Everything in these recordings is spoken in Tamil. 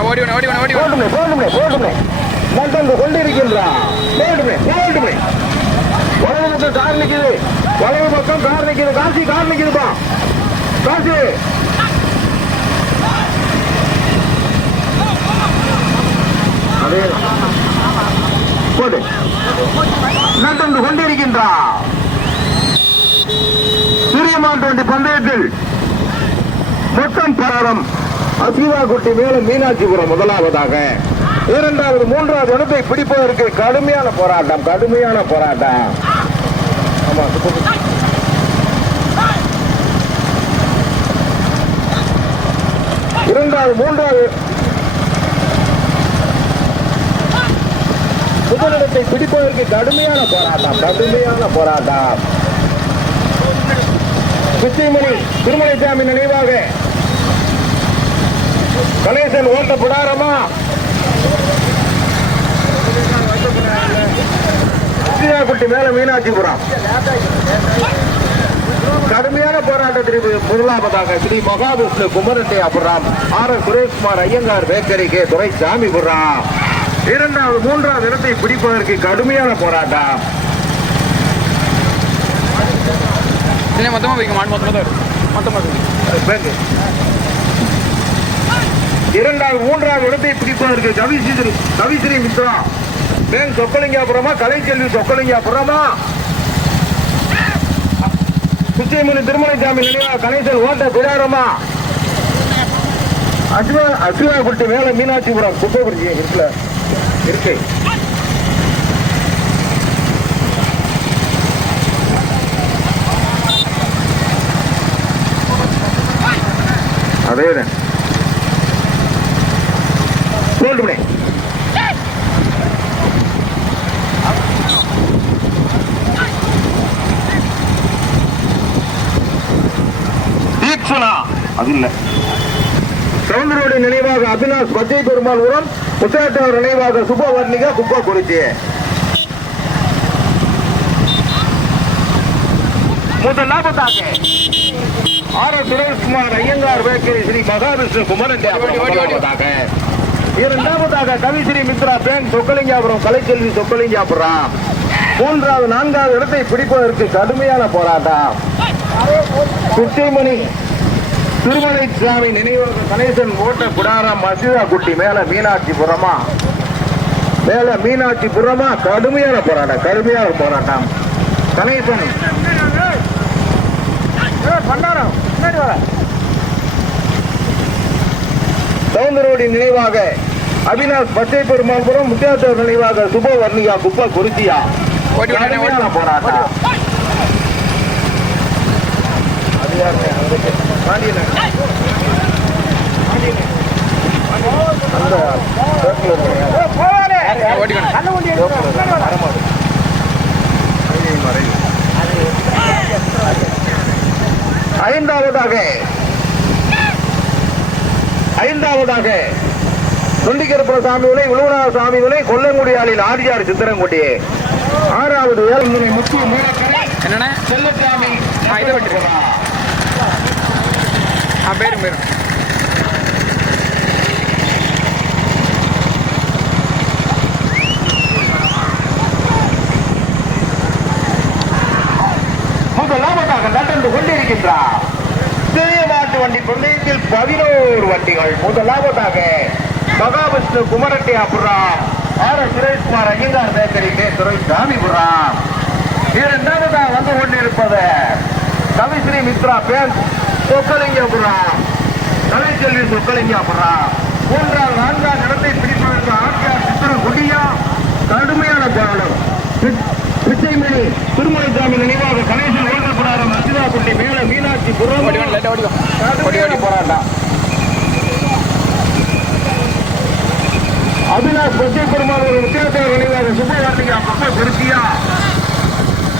ஓடி ஓடி ஓடி கொண்டிருக்கின்றான் வலது பக்கம் கார் நிக்குது. வலது பக்கம் கார் நிக்குது. காசி கார் காசி. அதே போடு நடந்து கொண்டிருக்கின்றான் சிறியமாட்டு வண்டி பந்தயத்தில் மொத்தம் பரவம் அசீவாக்குட்டி மேலும் மீனாட்சிபுரம் முதலாவதாக. இரண்டாவது மூன்றாவது இடத்தை பிடிப்பதற்கு கடுமையான போராட்டம் கடுமையான போராட்டம். ஆமா இரண்டாவது மூன்றாவது. முதலிடத்தை பிடிப்பதற்கு கடுமையான போராட்டம் கடுமையான போராட்டம். திருமலை ஜாமின் நினைவாக கணேசன் ஓட்ட புடாரமா? குட்டி மேல மீனாட்சிபுரம். கடுமையான போராட்டத்திற்கு முதலாவதாக Shri Mahavishnu Kumarattiyapuram. R S Sureshkumar Iyengar bakery K Duraisamypuram. இரண்டாவது மூன்றாவது இடத்தை பிடிப்பதற்கு கடுமையான போராட்டம். மொத்தமாக மொத்தமாக மொத்தமாக. இரண்டாவது மூன்றாவது இடத்தை பிடிப்பதற்கு கவிஸ்ரீ கவிஸ்ரீ மித்ரா. மேன் சொக்கலிங்காபுரமா? கலைச்செல்வி சொக்கலிங்காபுரமா? சுச்சிமணி திருமலைசாமி நிலையா கணேசன் ஓட்ட பிடாரமா அசுவா அஸ்வாகுட்டி மேல மீனாட்சிபுரம். குப்பைபுரிஜி இருக்குல்ல? இருக்கு. அதேதான் அது இல்ல. சவுந்தரோட நினைவாக அபிலாஷ் பச்சை பெருமாள் உரம் முத்தாட்டவர் நினைவாக சுப்பவர்ணிகா குப்பா குறிச்சி முதலாவதாக R S Sureshkumar Iyengar bakery Shri Mahavishnu Kumaran இரண்டாவதாக கவிஸ்ரீ மித்ரா பேங்க் சொக்கலிங்காபுரம் கலைச்செல்வி சொக்கலிங்காபுரம். மூன்றாவது நான்காவது இடத்தை பிடிப்பதற்கு கடுமையான போராட்டம். குட்டிமணி திருமலை சுவாமி நினைவாக கணேசன் ஓட்ட குடாரம் மசிதா குட்டி மேல மீனாட்சிபுரமா? மேல மீனாட்சிபுரமா? கடுமையான போராட்டம் கடுமையான போராட்டம். கணேசன். சவுந்தரோடி நினைவாக அவினாஷ் பச்சை பெருமாள்புரம் முத்தியாத்தவர் நினைவாக சுபவர்ணிகா குப்பா குறிச்சியா. போராட்டம். ஐந்தாவதாக. ஐந்தாவதாக. நொண்டிக்கருப்புற சாமிகளை உழுவனார் சாமிகளை கொல்லங்குடியாளில் ஆதியார் சித்திரங்குடி ஆறாவது வேலமுனை முக்கிய என்னண்ணே? செல்லசாமி இதை விட்டுரு. ஆ பேரும் பேரும் நடந்து கொண்டிருக்கின்றார். சிறிய மாட்டு வண்டி பந்தயத்தில் பதினோரு வண்டிகள். முதலாவதாக மகாவிஷ்ணு குமரட்டி அப்புறம் R Sureshkumar Iyengar bakery K Duraisamypuram இரண்டாவதாக வந்து கொண்டிருப்பது கவிஸ்ரீ மித்ரா பேங்க் சொக்கலிங்கபுரம் கலைச்செல்வி சொக்கலிங்கபுரம் மூன்றாவது நான்காவது இடத்தை பிடிப்பதற்கு ஆர்டிஆர் சித்திர குடியா. கடுமையான பி- பிச்சைமணி திருமலைசாமி நினைவாக கணேசன் ஓட்டப்படாரம் அசிதாக்குட்டி மேல மீனாட்சி புறம் போராட்டம் அபிலாஷ் பச்சை பெருமாள் ஒரு வித்தியாசம் நினைவாக சுப்பவார்த்திகா பக்கம் பெருசியா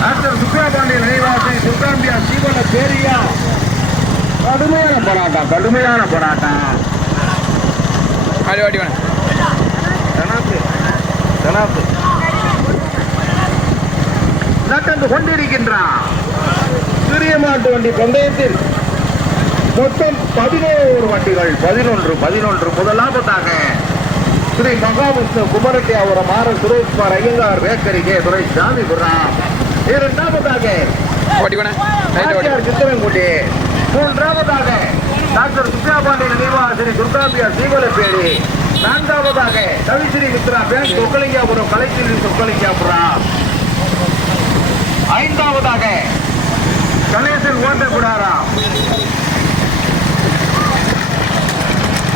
டாக்டர் சுப்ரபாண்டிய நினைவாக சுப்ராம்பியா சீவன பேரியா? கடுமையான போராட்டம் கடுமையான போராட்டம். ஓடி வேணும் தனாத்து தனாத்து நடந்து கொண்டிருக்கின்றான் சிறிய மாட்டு வண்டி பந்தயத்தில் மொத்தம் பதினோரு வண்டிகள் பதினொன்று பதினொன்று முதலாவதாக Shri Mahavishnu Kumarattiyapuram R S Sureshkumar Iyengar bakery K Duraisamypuram இரண்டாவதாக சித்திரங்குடி மூன்றாவதாக டாக்டர் சுப்பியாபாண்டி நினைவாசிரி துர்காம்பியா சீவலப்பேரி. நான்காவதாக கவிஸ்ரீ மித்ரா பேங்க் சொக்கலிங்காபுரம் கலைச்செல்வி சொக்கலிங்காபுரம் ஐந்தாவதாக கணேசன் ஓட்டக்குடாரா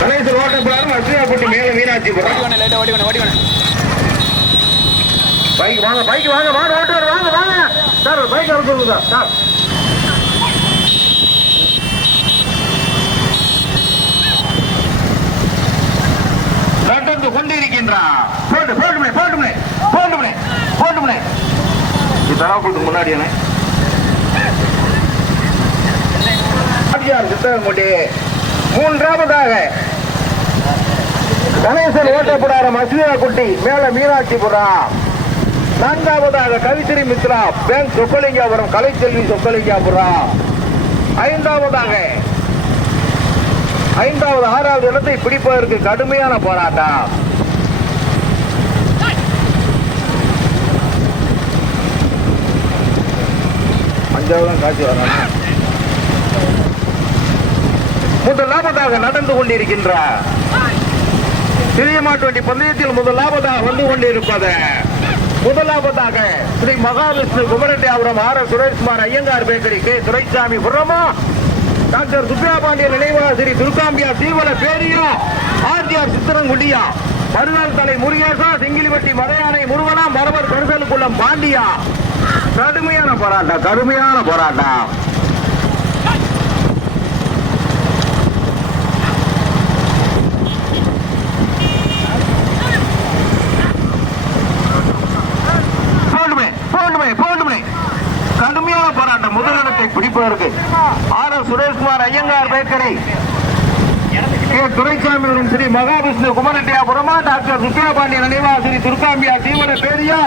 கணேசன் ஓட்டக்குடாரம் அஸ்ரியாப்பட்டி மேல மீனாட்சிபுரம் பைக் வாங்க பைக் வாங்க வாங்க ஓட்டுவார் வாங்க வாங்க. சார் பைக் சொல்லுங்க சார். சார். நடந்து கொண்டிருக்கின்றான் போட்டு போட்டுமே போட்டுமே போட்டுமே போட்டுமே. இது தரவுக்கு முன்னாடி என்ன மூன்றாவதாக கணேசன் ஓட்டப்படாரம் மசீதா குட்டி மேல மீனாட்சிபுரம் நான்காவதாக கவித்திரி மித்ரா பேங்க் சொக்கலிங்காபுரம் கலைச்செல்வி சொக்கலிங்காபுரா ஐந்தாவதாக ஐந்தாவது ஆறாவது இடத்தை பிடிப்பதற்கு கடுமையான போராட்டம். அஞ்சாவது காட்சி வரணும். முதலாவதாக நடந்து கொண்டிருக்கின்றார். சிறியமாட்டு பந்தயத்தில் முதலாவதாக வந்து கொண்டிருப்பது. முதலாவதாக Shri Mahavishnu Kumarattiyapuram R S Sureshkumar Iyengar bakery K. Duraisamy புறமா. Doctor Supriya Pandian நினைவாசிரி துர்காம்பியா தீவல பேரியா. ஆர்டிஆர் சித்திரங்குடியா. மருதாள் தலை முருகேசா சிங்கிலிவட்டி மலையானை முருகனா மரவர் கருசலுக்குள்ளம் பாண்டியா. கடுமையான போராட்டம் கடுமையான போராட்டம் போண்டுமே போண்டுமே போண்டுமே கடுமையான போராட்டம் முதலிடத்தை பிடிப்பதற்கு R Iyengar bakery. K. Duraisamy Shri Mahavishnu குமரட்டியாபுரமா doctor சுத்ராபாண்டிய நினைவா ஸ்ரீ துர்காம்பியா தீவன பேரியா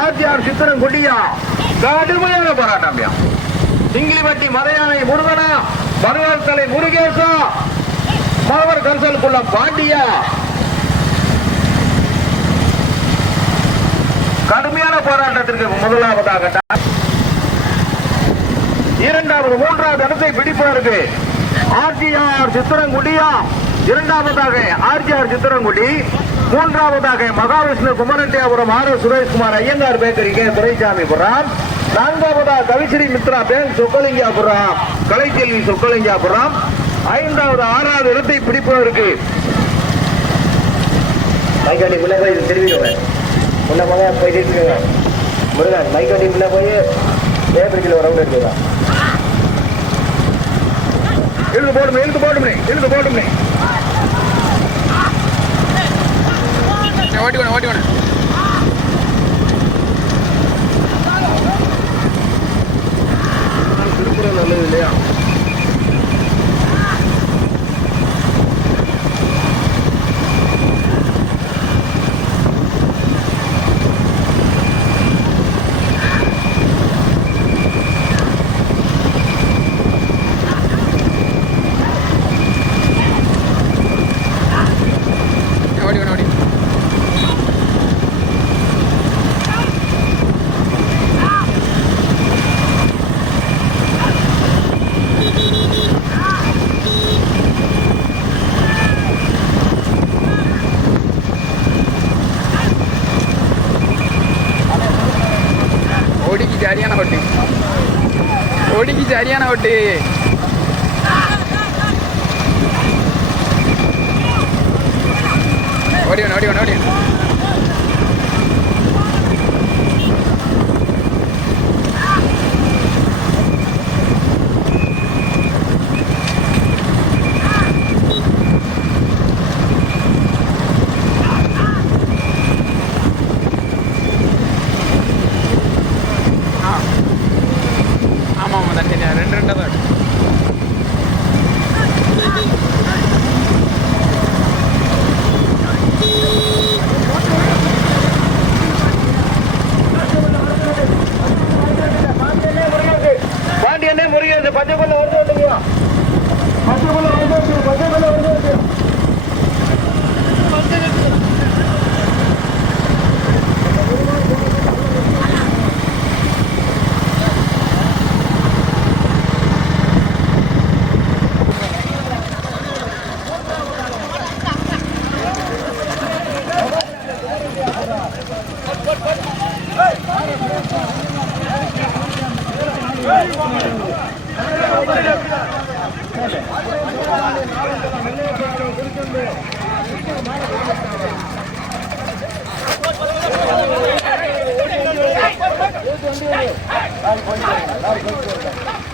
ஆர்டிஆர் சித்திரம் கொடியா. கடுமையான போராட்டம்யா. சிங்கிலிவட்டி மலையானை முருகனா மருவாள் தலை முருகேசா மலவர் கன்சலுக்குள்ள பாண்டியா. கடுமையான போராட்டத்திற்கு முதலாவதாக இரண்டாவது மூன்றாவது இடத்தை பிடிப்பதற்கு ஆர்ஜிஆர் சித்திரங்குடியா இரண்டாவதாக ஆர்ஜிஆர் சித்திரங்குடி மூன்றாவதாக Mahavishnu Kumarattiyapuram R S Sureshkumar Iyengar bakery K. Duraisamypuram. நான்காவதாக கவிஸ்ரீ மித்ரா பேங்க் சொக்கலிங்கியாபுரம் கலைச்செல்வி சொக்கலிங்கியாபுரம் ஐந்தாவது ஆறாவது இடத்தை பிடிப்பதற்கு மைக்காட்டி உள்ள போய் திரும்பிடுவேன் உள்ள போய் போயிட்டு இருக்குங்க முருகன் மைக்காட்டி உள்ள போய் லேபரிக்கில் ஒரு ரவுண்ட் எடுத்துக்கலாம். இழுத்து போடுமே இழுத்து போடுமே இழுத்து போடுமே. ஓட்டிக்கோண்ணே ஓட்டி திருப்புறம் சரியான ஓட்டு ஓடிக்கு சரியான ஓட்டு ஓடிவன் ஓடிவன் ஓடிவன்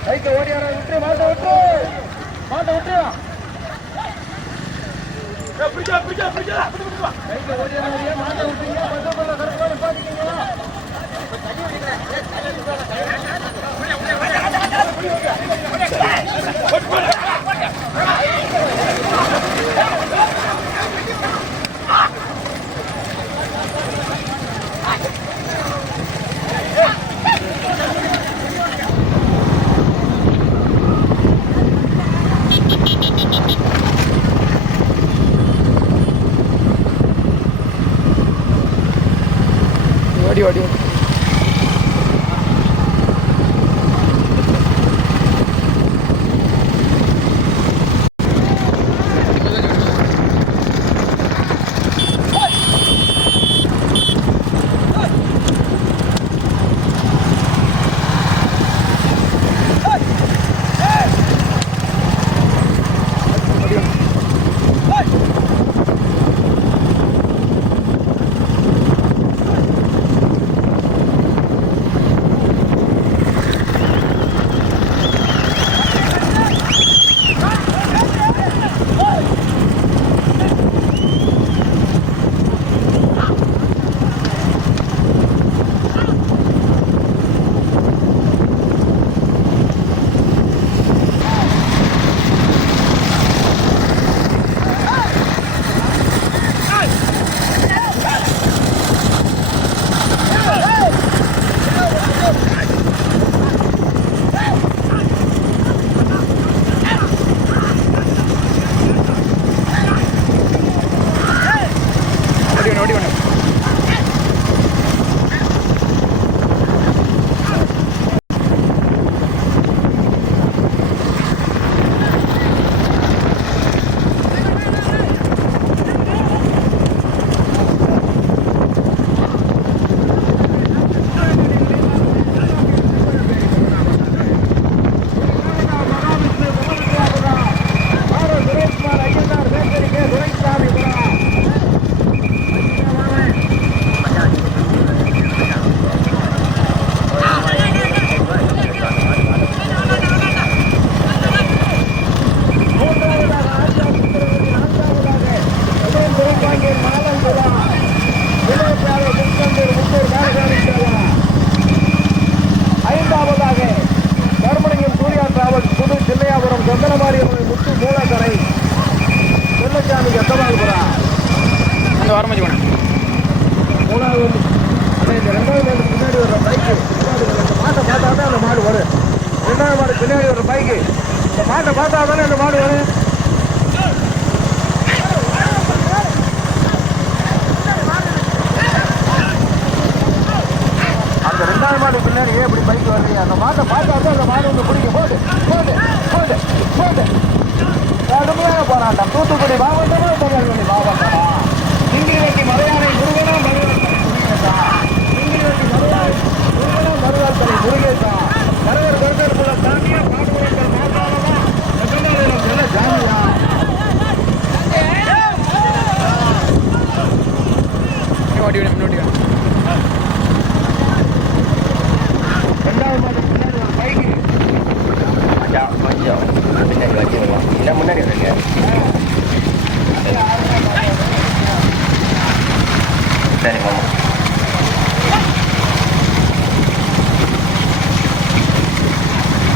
ரைட்டு ஓடியாரா விட்டு மாட்ட விட்டு மாட்ட விட்டு ரைட்டு ஓடியாரா மாட்ட விட்டீங்க பச்சைக்குள்ள கரெக்டாக பாத்துக்கீங்களா ஓடி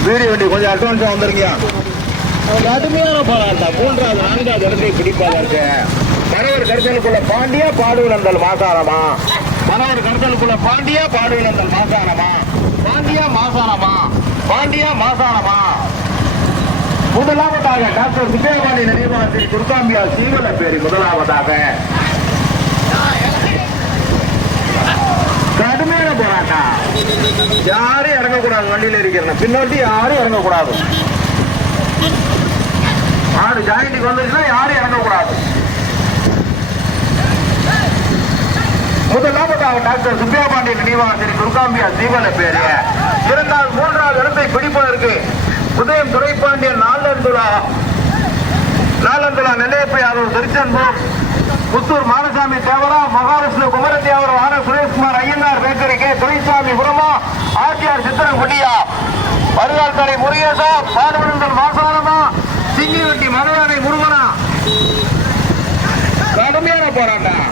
வீடியோ வண்டி கொஞ்சம் அட்வான்ஸாக வந்துருங்கயா கடுமையான போராட்டம். மூன்றாவது நான்காவது இடத்தை பிடிப்பதற்கு மனவர் கருத்தலுக்குள்ள பாண்டியா பாடுவினந்தல் மாசாரமா? மனவர் கருத்தலுக்குள்ள பாண்டியா பாடுவினந்தல் மாசாரமா? பாண்டியா மாசாரமா? பாண்டியா மாசாரமா? முதலாவதாக டாக்டர் சுப்பிரமணி நினைவாசி துர்காம்பியா சீவல பேரி முதலாவதாக. கடுமையான போராட்டம். யாரும் இறங்கக்கூடாது வண்டியில் இருக்கிற பின்னாடி யாரும் இறங்கக்கூடாது. ஆறு ஜாயிண்ட்டுக்கு வந்துச்சுன்னா யாரும் இறங்கக்கூடாது. முதலாவதாக டாக்டர் சுப்பிரமணிய நினைவாசிரி துர்காம்பியா சீவல பேரு. இரண்டாவது மூன்றாவது இடத்தை பிடிப்பதற்கு உதயம் துரைப்பாண்டியன் நாலந்துலா நாலந்துலா நெல்லையப்பை அவர் திருச்செந்தூர் புத்தூர் மாரசாமி தேவரா மகாலட்சுமி குமரத்தி அவர் ஆன சுரேஷ்குமார் ஐயனார் பேக்கரி கே. துரைசாமி புரமா ஆர்டிஆர் சித்திரங்குடியா வருவாள் தடை முருகேசா பாடுவனந்தல் மாசானமா சிங்கிவட்டி மதுரானை முருகனா. கடுமையான போராட்டம்.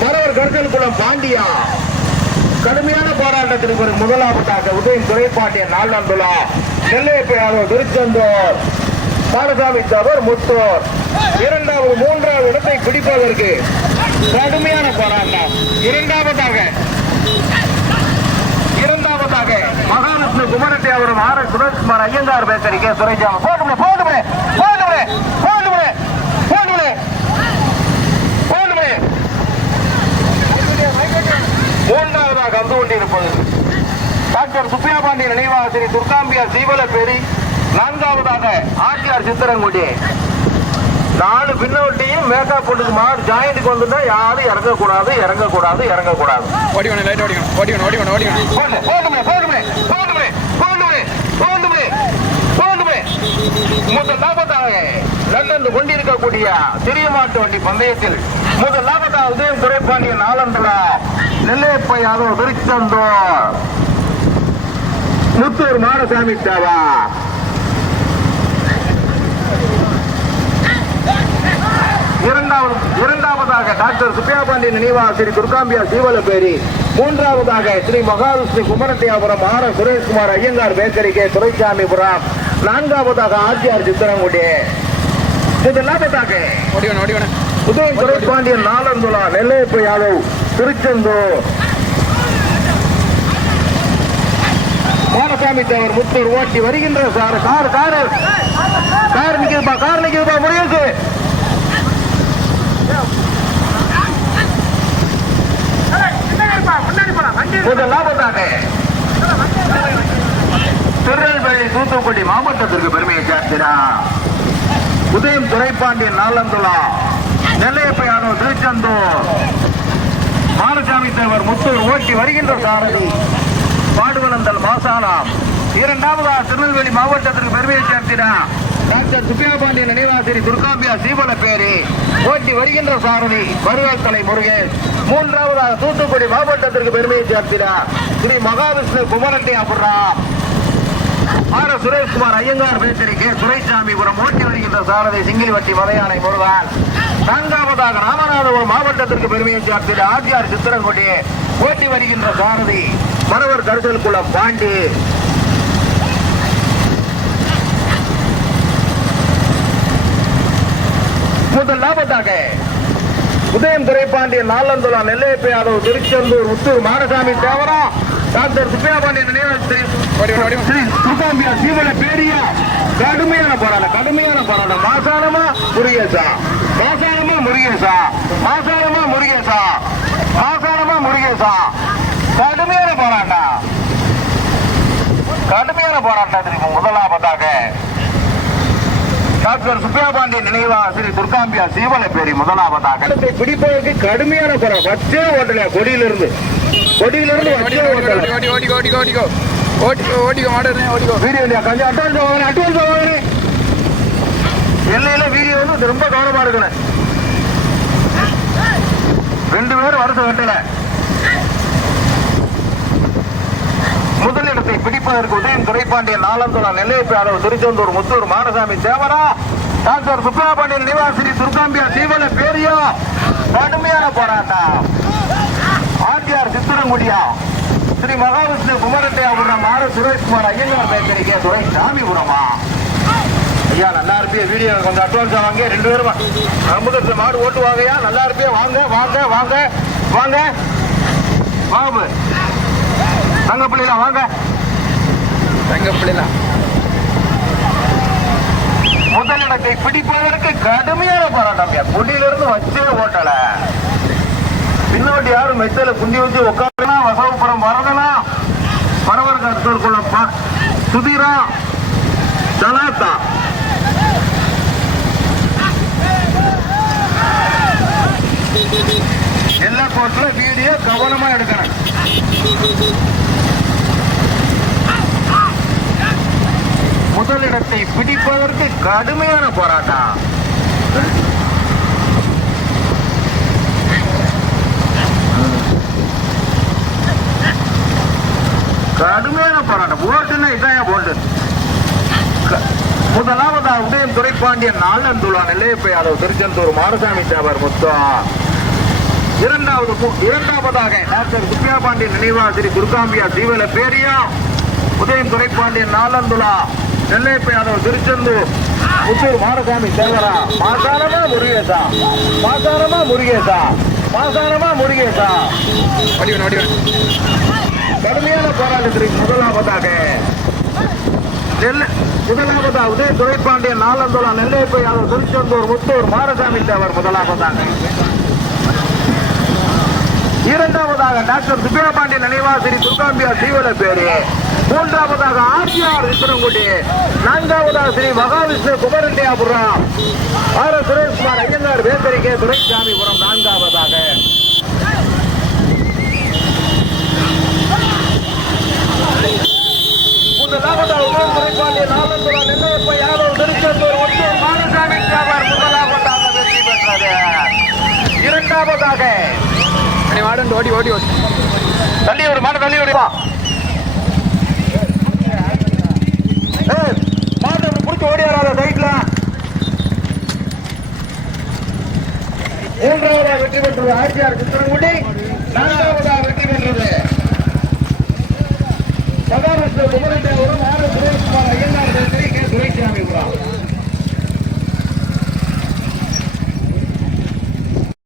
மரவர் கருத்தல் குளம் பாண்டியா. கடுமையான போராட்டத்திற்கு ஒரு முதலாவதாக உதயம் நாள் நாளந்துலா நெல்லையப்பை யாதவ் திருச்செந்தூர். பாலசாமி தவர் முத்தூர். இரண்டாவது இடத்தை பிடிப்பதற்கு கடுமையான போராட்டம். இரண்டாவதாக இரண்டாவதாக மகாலட்சுமி குமரட்டி அவரும் R S Sureshkumar Iyengar bakery K சுரேஜாம போடுமே போடுமே போடுமே போடுமே போடுமே மூன்றாவதாக வந்து கொண்டிருப்பது டாக்டர் சுப்பியா பாண்டிய நினைவாசிரி துர்காம்பியா சீவல பேரி நான்காவதாக ஆட்சியார் சித்திரங்குடி. நாலு பின்னோட்டியும் மேக்கப் போட்டுக்கு மாறு ஜாயிண்ட்டுக்கு வந்துட்டா யாரும் இறங்கக்கூடாது இறங்கக்கூடாது இறங்கக்கூடாது. ஓடி வேணும் லைட் ஓடிக்கணும் ஓடி வேணும் ஓடி வேணும் ஓடி வேணும் போடு, போடுமே போடுமே போடுமே போடுமே போடுமே போடுமே முதல் லாபத்தாக லண்டன் கொண்டிருக்கக்கூடிய சிறிய மாட்டு வண்டி பந்தயத்தில் முதல் லாபத்தாக உதயம் துறைப்பாண்டிய நாளந்தலா நெல்லையப்ப யாதவ் திருச்செந்தூர் முத்தூர் மாடசாமி தேவா இரண்டாவது இரண்டாவதாக டாக்டர் சுப்பியாபாண்டி நினைவாசிரி துர்காம்பியா சீவலப்பேரி. மூன்றாவதாக Shri Mahavishnu Kumarattiyapuram R Sureshkumar Iyengar bakery K. Duraisamypuram. நான்காவதாக ஆர்டிஆர் சித்திரங்குடி. முதலாவதாக உதயம் துரைப்பாண்டியன் நாலந்துலா நெல்லையப்ப யாதவ் திருச்செந்தூர். மானசாமி தேவர் முத்தூர் ஓட்டி வருகின்ற சார். Car car. கார் நிக்குதுப்பா கார் நிக்குதுப்பா முருகேசு. முதலாவதாக திருநெல்வேலி தூத்துக்குடி மாவட்டத்திற்கு பெருமையை சேர்த்தினா உதயம் துரைப்பாண்டியன் நாலந்துலா நெல்லையப்பையானோ திருச்செந்தூர். மாரசாமி தேவர் முத்தூர் ஓட்டி வருகின்ற சாரதி. பாடுவனந்தல் மாசாலாம். இரண்டாவதா திருநெல்வேலி மாவட்டத்திற்கு பெருமையை சேர்த்தினா டாக்டர் சுப்பியாபாண்டியன் நினைவாசிரி துர்காம்பியா சீமல பேரி ஓட்டி வருகின்ற சாரதி வருவாத்தலை முருகன் மூன்றாவதாக தூத்துக்குடி மாவட்டத்திற்கு பெருமையை சேர்த்தினார் Sri Mahavishnu Kumaratti அபுரா R S Sureshkumar Iyengar bakery K. Duraisamypuram ஓட்டி வருகின்ற சாரதி சிங்கிலிவட்டி மலையானை முருகன். நான்காவதாக ராமநாதபுரம் மாவட்டத்திற்கு பெருமையை சார்த்திட. ஆர்டிஆர் சித்திரங்குடி ஓட்டி வருகின்ற சாரதி மணவர் கருசல் குளம் பாண்டி. முதல் லாபத்தாக உதயம் துரைப்பாண்டியன் நாலந்துலா நெல்லையப்பை யாதவ் திருச்செந்தூர் உத்தூர் மாரசாமி தேவரா டாக்டர் சுப்பியாபாண்டியன் நினைவு துர்காம்பியா சீவல பேரியா. கடுமையான போராட்டம் கடுமையான போராட்டம். மாசானமா முருகேசா. மாசானமா முருகேசா. மாசானமா முருகேசா மாசானமா முருகேசா கடுமையான போராட்டம் கடுமையான போராட்டத்திற்கு முதலாவதாக டாக்டர் சுப்பியாபாண்டி நினைவா ஸ்ரீ துர்காம்பியா சீவல பேரி முதலாவதாக பிடிப்பதற்கு கடுமையான போராட்டம் வச்சே ஓட்டலையா கொடியிலிருந்து. கொடியிலிருந்து ஓட்டல. எல்லையில வீடியோ வந்து ரொம்ப கவனமா இருக்கணும். ரெண்டு பேரும் வருஷம் வெட்டல. முதலிடத்தை பிடிப்பதற்கு உதயம் துரைப்பாண்டியன் நாலந்துலா நெல்லையப்பேரவு திருச்செந்தூர் முத்தூர் மானசாமி தேவரா. டாக்டர் சுப்ரமணியன் நிவாசினி துர்காம்பியா தீவன பேரியா கடுமையான போராட்டம். ஆர்டிஆர் சித்திரங்குடியா ஸ்ரீ மகாவிஷ்ணு குமரட்டையாபுரம் ஆர் சுரேஷ்குமார் ஐயங்கார் பேக்கரி துறை சாமிபுரமா? ஐயா நல்லா இருப்பிய வீடியோ கொஞ்சம் அட்வான்ஸா வாங்க ரெண்டு பேரும் அமுதத்துல மாடு ஓட்டுவாங்கய்யா. நல்லா இருப்பிய வாங்க வாங்க வாங்க வாங்க. வாங்க தங்க பிள்ளைலாம் வாங்க. தங்க பிள்ளைலாம் முதலிடத்தை பிடிப்பதற்கு கடுமையான போராட்டம். குடியிலிருந்து வச்சே ஓட்டல. பின்னாடி யாரும் மெத்தல குண்டி வச்சு உட்காரலாம் வசவப்புறம் வரதலாம் பரவரக அடுத்தவர்குள்ள சுதீரா? ஜனாத்தா எல்லா கோட்டில் வீடியோ கவனமா எடுக்க முதலிடத்தை பிடிப்பதற்கு கடுமையான போராட்டம். கடுமையான போராட்டம். ஓட்டுன்னா இதான் போட்டு முதலாவதா உதயம் துரைப்பாண்டியன் நாளந்துலா நெல்லையப்பை யாதவ் திருச்செந்தூர் மாரசாமி தேவர் முத்தம் இரண்டாவது இரண்டாவதாக டாக்டர் சுப்பியா பாண்டியன் நினைவாசிரி துர்காம்பியா தீவல பேரியா. உதயம் துரைப்பாண்டியன் நாளந்துலா நெல்லையப்பை யாதவ் திருச்செந்தூர் முத்தூர் மாரசாமி தேவரா மாசானமா முருகேசா. மாசானமா முருகேசா. மாசானமா முருகேசா. கடுமையான போராட்டத்திற்கு முதலாவதாக நெல்லை முதலாவதா உதய துரைப்பாண்டியன் நாலந்தோலா நெல்லையப்பை யாதவ் திருச்செந்தூர் முத்தூர் மாரசாமி தேவர் முதலாவதாக. இரண்டாவதாக டாக்டர் சுப்பியா பாண்டியன் நினைவாசிரி துர்காம்பியா தீவல பேரு. மூன்றாவதாக ஆர்டிஆர் விஸ்வரங்குடி நான்காவதாக ஸ்ரீ மகாவிஷ்ணு குமரண்டியாபுரம். ஆர் சுரேஷ்குமார் ஐயங்கார் வேந்தரிக்கே துரைசாமிபுரம் நான்காவதாக. இரண்டாவதாக. ஓடி ஓடி ஓடி. தள்ளி ஒரு மாடு தள்ளி ஓடிவா மாதம் பிடிச்சி ஓடியாராத சைட்ல மூன்றாவதாக வெற்றி பெற்றது ஆர்டிஆர் குத்தரங்குடி நான்காவதாக வெற்றி பெற்றது. சதானந்த குமரன் தேவரும்